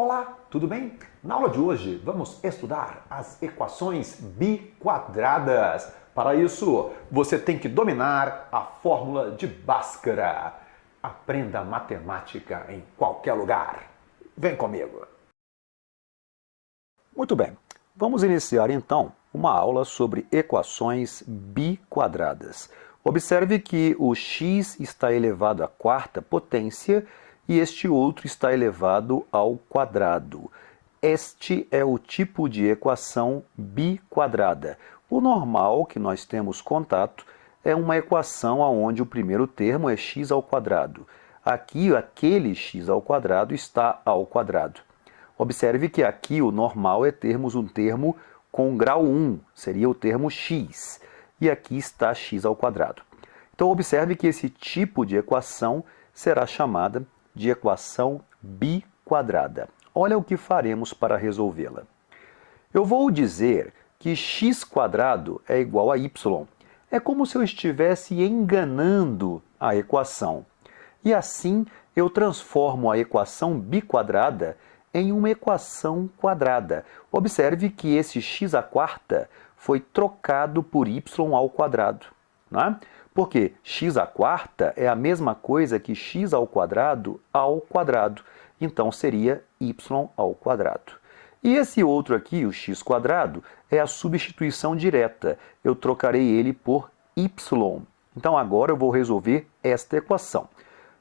Olá, tudo bem? Na aula de hoje vamos estudar as equações biquadradas. Para isso, você tem que dominar a fórmula de Bhaskara. Aprenda matemática em qualquer lugar. Vem comigo! Muito bem, vamos iniciar então uma aula sobre equações biquadradas. Observe que o x está elevado à quarta potência e este outro está elevado ao quadrado. Este é o tipo de equação biquadrada. O normal que nós temos contato é uma equação onde o primeiro termo é x ao quadrado. Aqui, aquele x ao quadrado está ao quadrado. Observe que aqui o normal é termos um termo com grau 1, seria o termo x. E aqui está x ao quadrado. Então, observe que esse tipo de equação será chamada de equação biquadrada. Olha o que faremos para resolvê-la. Eu vou dizer que x² é igual a y. É como se eu estivesse enganando a equação. E assim eu transformo a equação biquadrada em uma equação quadrada. Observe que esse x² foi trocado por y ao quadrado. Né? Porque x² é a mesma coisa que x² ao quadrado. Então seria y ao quadrado. E esse outro aqui, o x², é a substituição direta. Eu trocarei ele por y. Então agora eu vou resolver esta equação.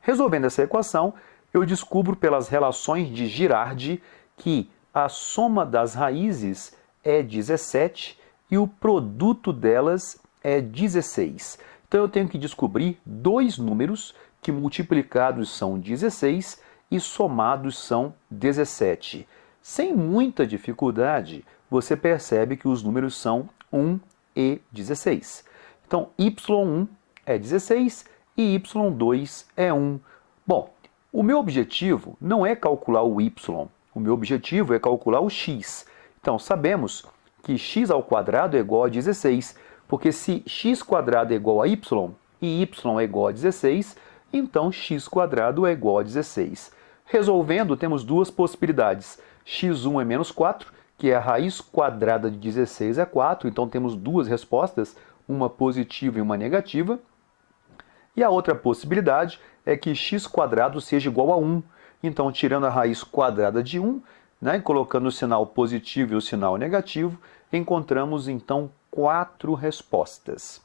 Resolvendo essa equação, eu descubro pelas relações de Girardi que a soma das raízes é 17 e o produto delas é 16. Então eu tenho que descobrir dois números que multiplicados são 16 e somados são 17. Sem muita dificuldade, você percebe que os números são 1 e 16. Então, y1 é 16 e y2 é 1. Bom, o meu objetivo não é calcular o y, o meu objetivo é calcular o x. Então, sabemos que x ao quadrado é igual a 16, porque se x² é igual a y e y é igual a 16, então x² é igual a 16. Resolvendo, temos duas possibilidades. x1 é menos 4, que é a raiz quadrada de 16 é 4, então temos duas respostas, uma positiva e uma negativa. E a outra possibilidade é que x² seja igual a 1. Então, tirando a raiz quadrada de 1, né, colocando o sinal positivo e o sinal negativo, encontramos então 4 respostas.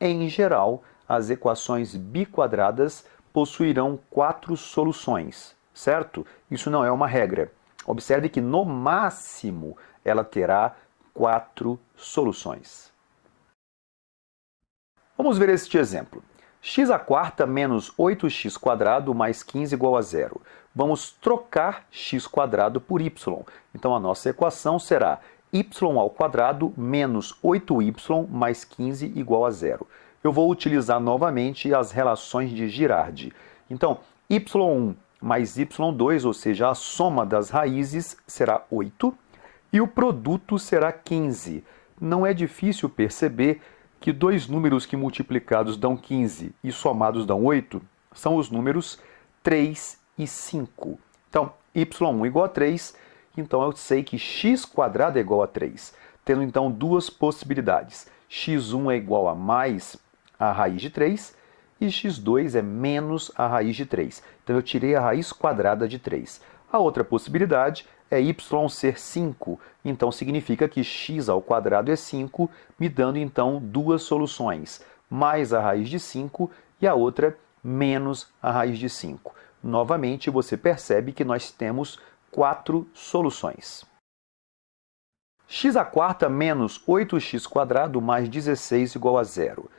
Em geral, as equações biquadradas possuirão 4 soluções, certo? Isso não é uma regra. Observe que no máximo ela terá 4 soluções. Vamos ver este exemplo. x² menos 8x² mais 15 igual a 0. Vamos trocar x² por y. Então, a nossa equação será y ao quadrado menos 8y mais 15 igual a 0. Eu vou utilizar novamente as relações de Girardi. Então, y1 mais y2, ou seja, a soma das raízes, será 8 e o produto será 15. Não é difícil perceber que dois números que multiplicados dão 15 e somados dão 8 são os números 3 e 5. Então, y1 igual a 3, então eu sei que x² é igual a 3. Tendo então duas possibilidades. x1 é igual a mais a raiz de 3 e x2 é menos a raiz de 3. Então eu tirei a raiz quadrada de 3. A outra possibilidade é y ser 5, então significa que x ao quadrado é 5, me dando então duas soluções, mais a raiz de 5 e a outra menos a raiz de 5. Novamente, você percebe que nós temos 4 soluções. x² menos 8x² mais 16 igual a 0.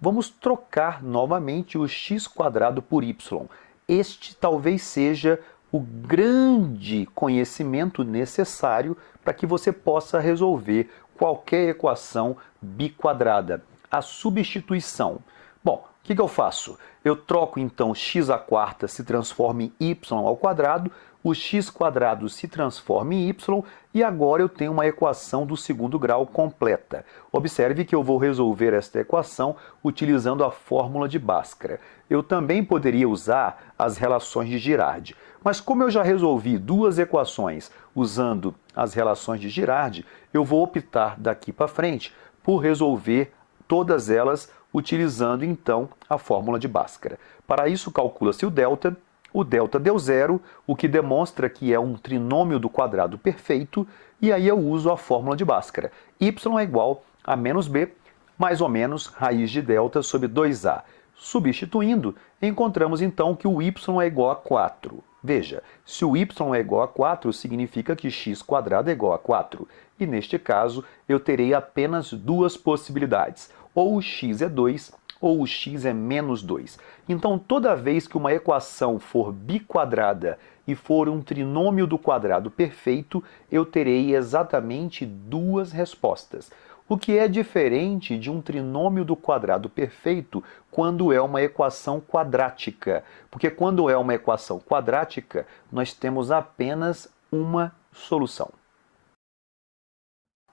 Vamos trocar novamente o x² por y. Este talvez seja o grande conhecimento necessário para que você possa resolver qualquer equação biquadrada, a substituição. Bom, o que eu faço? Eu troco então x² se transforma em y ao quadrado, o x² se transforma em y e agora eu tenho uma equação do segundo grau completa. Observe que eu vou resolver esta equação utilizando a fórmula de Bhaskara. Eu também poderia usar as relações de Girardi. Mas como eu já resolvi duas equações usando as relações de Girardi, eu vou optar daqui para frente por resolver todas elas utilizando então a fórmula de Bhaskara. Para isso, calcula-se o delta deu zero, o que demonstra que é um trinômio do quadrado perfeito, e aí eu uso a fórmula de Bhaskara. Y é igual a menos b, mais ou menos raiz de delta sobre 2a. Substituindo, encontramos então que o y é igual a 4. Veja, se o y é igual a 4, significa que x² é igual a 4. E neste caso, eu terei apenas duas possibilidades. Ou o x é 2, ou o x é menos 2. Então, toda vez que uma equação for biquadrada e for um trinômio do quadrado perfeito, eu terei exatamente duas respostas. O que é diferente de um trinômio do quadrado perfeito quando é uma equação quadrática. Porque quando é uma equação quadrática, nós temos apenas uma solução.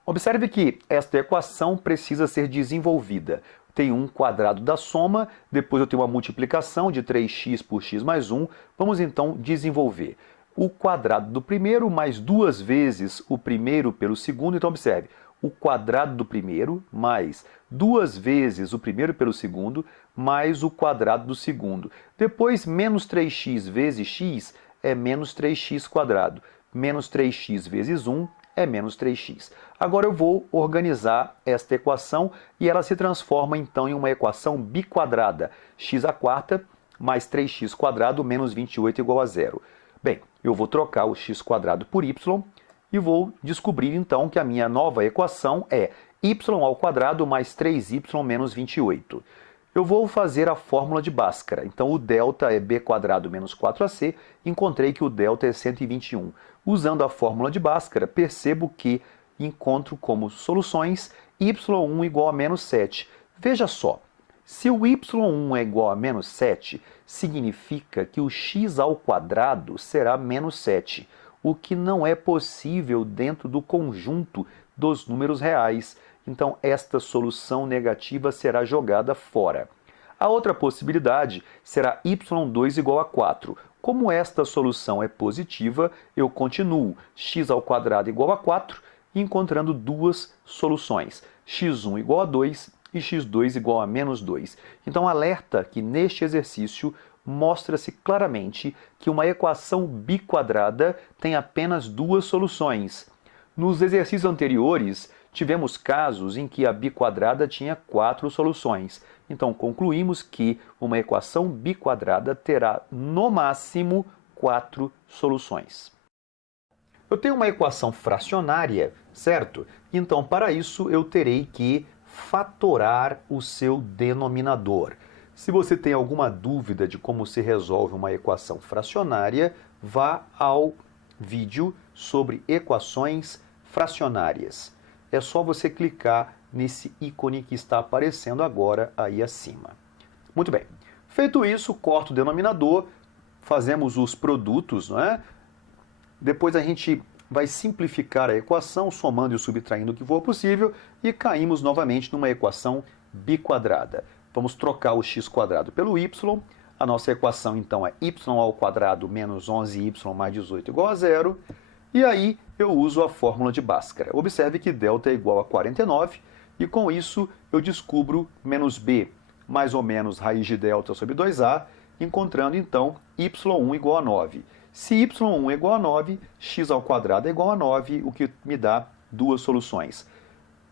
Observe que esta equação precisa ser desenvolvida. Tem um quadrado da soma, depois eu tenho uma multiplicação de 3x por x mais 1. Vamos então desenvolver o quadrado do primeiro mais duas vezes o primeiro pelo segundo. Então observe, o quadrado do primeiro mais duas vezes o primeiro pelo segundo mais o quadrado do segundo. Depois, menos 3x vezes x é menos 3x². Menos 3x vezes 1 é menos 3x. Agora eu vou organizar esta equação e ela se transforma então em uma equação biquadrada. X² mais 3x² menos 28 igual a zero. Bem, eu vou trocar o x² por y e vou descobrir então que a minha nova equação é y² mais 3y menos 28. Eu vou fazer a fórmula de Bhaskara. Então o delta é b² menos 4ac, encontrei que o delta é 121. Usando a fórmula de Bhaskara, percebo que encontro como soluções y1 igual a menos 7. Veja só, se o y1 é igual a menos 7, significa que o x² será menos 7, o que não é possível dentro do conjunto dos números reais. Então, esta solução negativa será jogada fora. A outra possibilidade será y2 igual a 4. Como esta solução é positiva, eu continuo x² igual a 4, encontrando duas soluções, x1 igual a 2 e x2 igual a menos 2. Então, alerta que neste exercício mostra-se claramente que uma equação biquadrada tem apenas duas soluções. Nos exercícios anteriores, tivemos casos em que a biquadrada tinha 4 soluções. Então, concluímos que uma equação biquadrada terá, no máximo, 4 soluções. Eu tenho uma equação fracionária, certo? Então, para isso, eu terei que fatorar o seu denominador. Se você tem alguma dúvida de como se resolve uma equação fracionária, vá ao vídeo sobre equações fracionárias. É só você clicar nesse ícone que está aparecendo agora aí acima. Muito bem. Feito isso, corto o denominador, fazemos os produtos, não é? Depois a gente vai simplificar a equação, somando e subtraindo o que for possível, e caímos novamente numa equação biquadrada. Vamos trocar o x² pelo y. A nossa equação, então, é y² menos 11y mais 18 igual a zero. E aí eu uso a fórmula de Bhaskara. Observe que delta é igual a 49, e com isso eu descubro menos b, mais ou menos raiz de delta sobre 2a, encontrando então y1 igual a 9. Se y1 é igual a 9, x² é igual a 9, o que me dá duas soluções,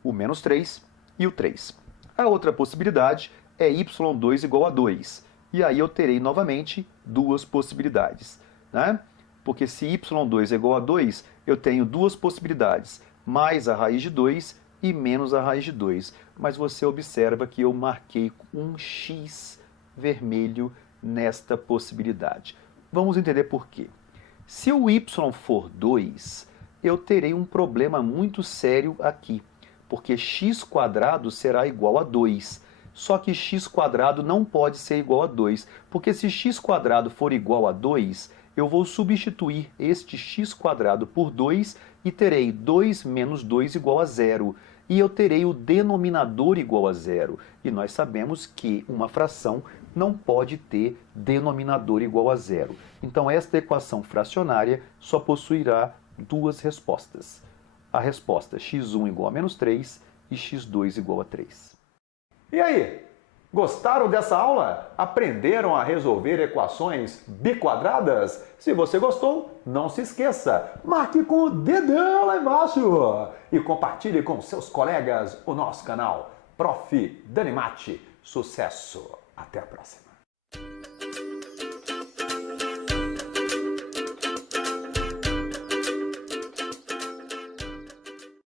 o menos 3 e o 3. A outra possibilidade é y2 igual a 2, e aí eu terei novamente duas possibilidades, né? Porque se y2 é igual a 2, eu tenho duas possibilidades, mais a raiz de 2 e menos a raiz de 2. Mas você observa que eu marquei um x vermelho nesta possibilidade. Vamos entender por quê. Se o y for 2, eu terei um problema muito sério aqui, porque x² será igual a 2. Só que x² não pode ser igual a 2, porque se x² for igual a 2, eu vou substituir este x² por 2 e terei 2 menos 2 igual a 0. E eu terei o denominador igual a 0. E nós sabemos que uma fração não pode ter denominador igual a zero. Então, esta equação fracionária só possuirá duas respostas. A resposta x1 igual a menos 3 e x2 igual a 3. E aí? Gostaram dessa aula? Aprenderam a resolver equações biquadradas? Se você gostou, não se esqueça, marque com o dedão lá embaixo e compartilhe com seus colegas o nosso canal Prof. Dani Matti. Sucesso! Até a próxima!